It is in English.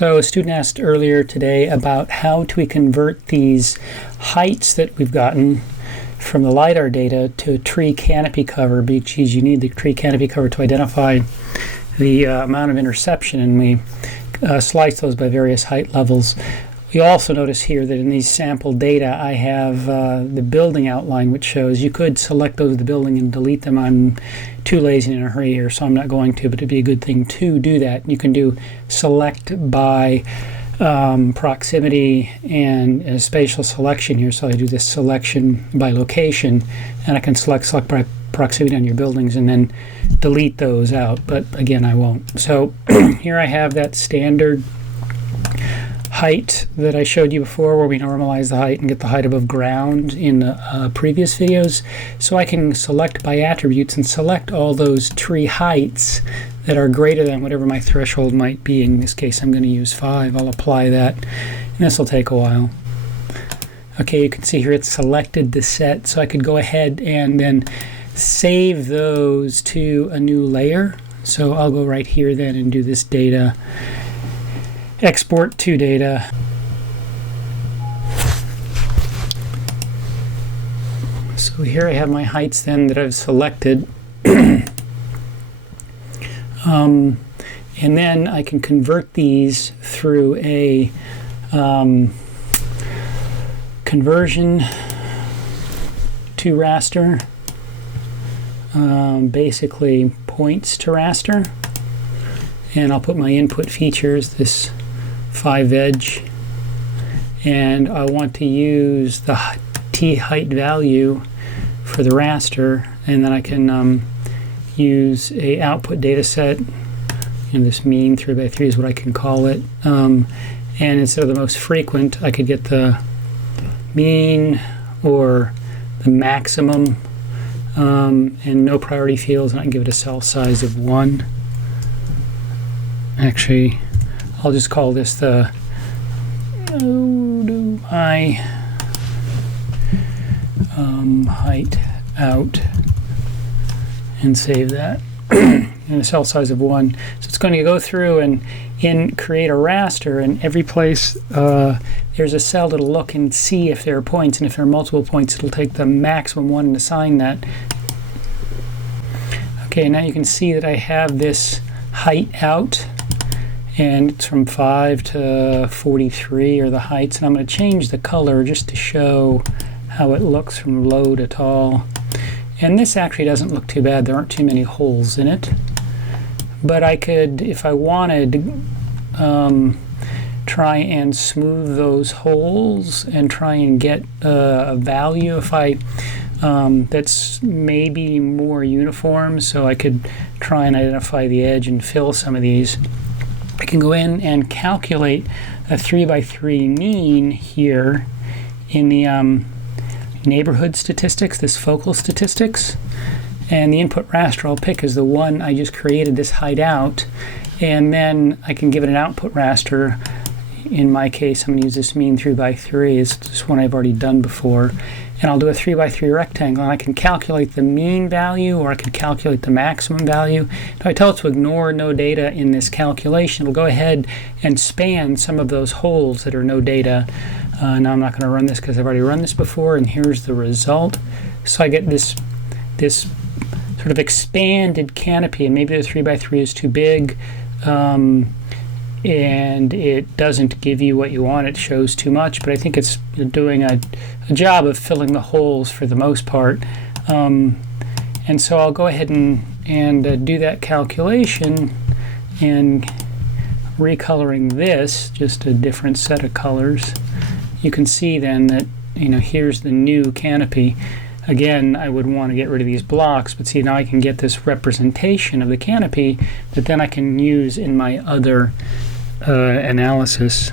So a student asked earlier today about how do we convert these heights that we've gotten from the LiDAR data to tree canopy cover, because you need the tree canopy cover to identify the amount of interception, and we slice those by various height levels. We also notice here that in these sample data I have the building outline, which shows you could select those of the building and delete them. I'm too lazy and in a hurry here, so I'm not going to, but it'd be a good thing to do that. You can do select by proximity and spatial selection here. So I do this selection by location, and I can select by proximity on your buildings and then delete those out, but again I won't. So here I have that standard height that I showed you before, where we normalize the height and get the height above ground in the previous videos. So I can select by attributes and select all those tree heights that are greater than whatever my threshold might be. In this case I'm going to use 5. I'll apply that, and this will take a while. Okay, you can see here it's selected the set, so I could go ahead and then save those to a new layer. So I'll go right here then and do this data, export to data. So here I have my heights then that I've selected. And then I can convert these through a conversion to raster, basically points to raster. And I'll put my input features, this 5 edge, and I want to use the t height value for the raster, and then I can use a output data set, and this mean 3x3 is what I can call it, and instead of the most frequent I could get the mean or the maximum, and no priority fields, and I can give it a cell size of 1. Actually, I'll just call this the height out and save that. And a cell size of 1. So it's going to go through and create a raster, and every place there's a cell that'll look and see if there are points, and if there are multiple points it'll take the maximum one and assign that. Okay, now you can see that I have this height out, and it's from 5 to 43 are the heights, and I'm going to change the color just to show how it looks from low to tall. And this actually doesn't look too bad. There aren't too many holes in it, but I could, if I wanted, try and smooth those holes and try and get a value if I that's maybe more uniform, so I could try and identify the edge and fill some of these. I can go in and calculate a 3x3 mean here in the neighborhood statistics, this focal statistics, and the input raster I'll pick is the one I just created, this height out, and then I can give it an output raster. In my case I'm going to use this mean 3x3, it's this one I've already done before, and I'll do a 3x3 rectangle, and I can calculate the mean value, or I can calculate the maximum value. If I tell it to ignore no data in this calculation, it'll go ahead and span some of those holes that are no data. Now I'm not going to run this because I've already run this before, and here's the result. So I get this sort of expanded canopy, and maybe the 3x3 is too big, and it doesn't give you what you want. It shows too much, but I think it's doing a job of filling the holes for the most part. And so I'll go ahead and do that calculation, and recoloring this, just a different set of colors. You can see then that, here's the new canopy. Again, I would want to get rid of these blocks, but see, now I can get this representation of the canopy that then I can use in my other analysis.